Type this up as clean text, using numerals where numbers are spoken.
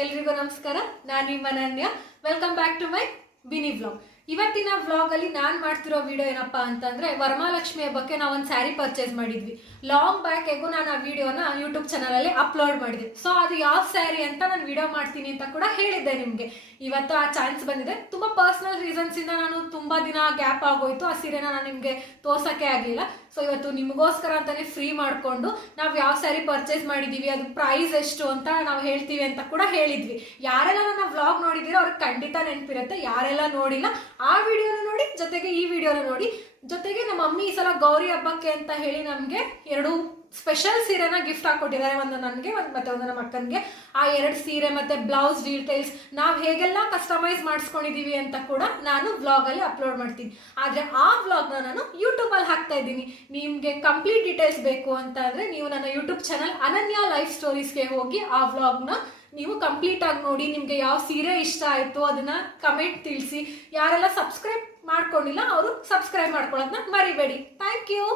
ಎಲ್ರಿಗೂ ನಮಸ್ಕಾರ. ನಾನು ನಿಮ್ಮ Ananya. Welcome back to my mini vlog. ಇವತ್ತಿನ ವ್ಲಾಗ್ ಅಲ್ಲಿ ನಾನು ಮಾಡ್ತಿರೋ ವಿಡಿಯೋ ಏನಪ್ಪಾ ಅಂತಂದ್ರೆ ವರಮಹಾಲಕ್ಷ್ಮಿ ಹಬ್ಬಕ್ಕೆ ನಾವು ಒಂದು ಸ್ಯಾರಿ ಪರ್ಚೇಸ್ ಮಾಡಿದ್ವಿ. ಲಾಂಗ್ ಬ್ಯಾಕ್ ಹೇಗೂ ನಾನು ಆ ವಿಡಿಯೋನ ಯೂಟ್ಯೂಬ್ ಚಾನಲ್ ಅಲ್ಲಿ ಅಪ್ಲೋಡ್ ಮಾಡಿದೆ. ಸೊ ಅದು ಯಾವ ಸ್ಯಾರಿ ಅಂತ ನಾನು ವಿಡಿಯೋ ಮಾಡ್ತೀನಿ ಅಂತ ಕೂಡ ಹೇಳಿದ್ದೆ ನಿಮ್ಗೆ. ಇವತ್ತು ಆ ಚಾನ್ಸ್ ಬಂದಿದೆ. ತುಂಬಾ ಪರ್ಸನಲ್ ರೀಸನ್ಸ್ ಇಂದ ನಾನು ತುಂಬಾ ದಿನ ಗ್ಯಾಪ್ ಆಗೋಯ್ತು, ಆ ಸೀರೆನ ನಾನು ನಿಮ್ಗೆ ತೋರ್ಸಕ್ಕೆ ಆಗ್ಲಿಲ್ಲ. ಸೊ ಇವತ್ತು ನಿಮಗೋಸ್ಕರ ಅಂತಾನೆ ಫ್ರೀ ಮಾಡ್ಕೊಂಡು ನಾವು ಯಾವ ಸ್ಯಾರಿ ಪರ್ಚೇಸ್ ಮಾಡಿದೀವಿ, ಅದು ಪ್ರೈಸ್ ಎಷ್ಟು ಅಂತ ನಾವು ಹೇಳ್ತೀವಿ ಅಂತ ಕೂಡ ಹೇಳಿದ್ವಿ. ಯಾರೆಲ್ಲ ನನ್ನ ವ್ಲಾಗ್ ನೋಡಿದೀರೋ ಅವ್ರಿಗೆ ಖಂಡಿತ ನೆನಪಿರುತ್ತೆ. ಯಾರೆಲ್ಲ ನೋಡಿಲ್ಲ ಆ ವಿಡಿಯೋನ ನೋಡಿ, ಜೊತೆಗೆ ಈ ವಿಡಿಯೋನ ನೋಡಿ. ಜೊತೆಗೆ ನಮ್ಮ ಮಮ್ಮಿ ಈ ಸಲ ಗೌರಿ ಹಬ್ಬಕ್ಕೆ ಅಂತ ಹೇಳಿ ನಮ್ಗೆ 2 ಸ್ಪೆಷಲ್ ಸೀರೆನ ಗಿಫ್ಟ್ ಹಾಕೊಟ್ಟಿದ್ದಾರೆ. ಒಂದು ನನಗೆ ಮತ್ತೆ ಒಂದು ನಮ್ಮ ಅಕ್ಕನಿಗೆ. ಆ 2 ಸೀರೆ ಮತ್ತೆ ಬ್ಲೌಸ್ ಡೀಟೇಲ್ಸ್ ನಾವು ಹೇಗೆಲ್ಲ ಕಸ್ಟಮೈಸ್ ಮಾಡಿಸ್ಕೊಂಡಿದೀವಿ ಅಂತ ಕೂಡ ನಾನು ವ್ಲಾಗ್ ಅಲ್ಲಿ ಅಪ್ಲೋಡ್ ಮಾಡ್ತೀನಿ. ಆದ್ರೆ ಆ ವ್ಲಾಗ್ನ ನಾನು ಯೂಟ್ಯೂಬ್ ಅಲ್ಲಿ ಹಾಕ್ತಾ ಇದ್ದೀನಿ. ನಿಮ್ಗೆ ಕಂಪ್ಲೀಟ್ ಡೀಟೇಲ್ಸ್ ಬೇಕು ಅಂತ ಅಂದ್ರೆ ನೀವು ನನ್ನ ಯೂಟ್ಯೂಬ್ ಚಾನಲ್ ಅನನ್ಯ ಲೈಫ್ ಸ್ಟೋರೀಸ್ಗೆ ಹೋಗಿ ಆ ವ್ಲಾಗ್ನ ನೀವು ಕಂಪ್ಲೀಟ್ ಆಗಿ ನೋಡಿ. ನಿಮ್ಗೆ ಯಾವ ಸೀರೆ ಇಷ್ಟ ಆಯ್ತು ಅದನ್ನ ಕಮೆಂಟ್ ತಿಳಿಸಿ. ಯಾರೆಲ್ಲ ಸಬ್ಸ್ಕ್ರೈಬ್ ಮಾಡ್ಕೊಂಡಿಲ್ಲ ಅವರು ಸಬ್ಸ್ಕ್ರೈಬ್ ಮಾಡ್ಕೊಳ್ಳೋದನ್ನ ಮರಿಬೇಡಿ. Thank you.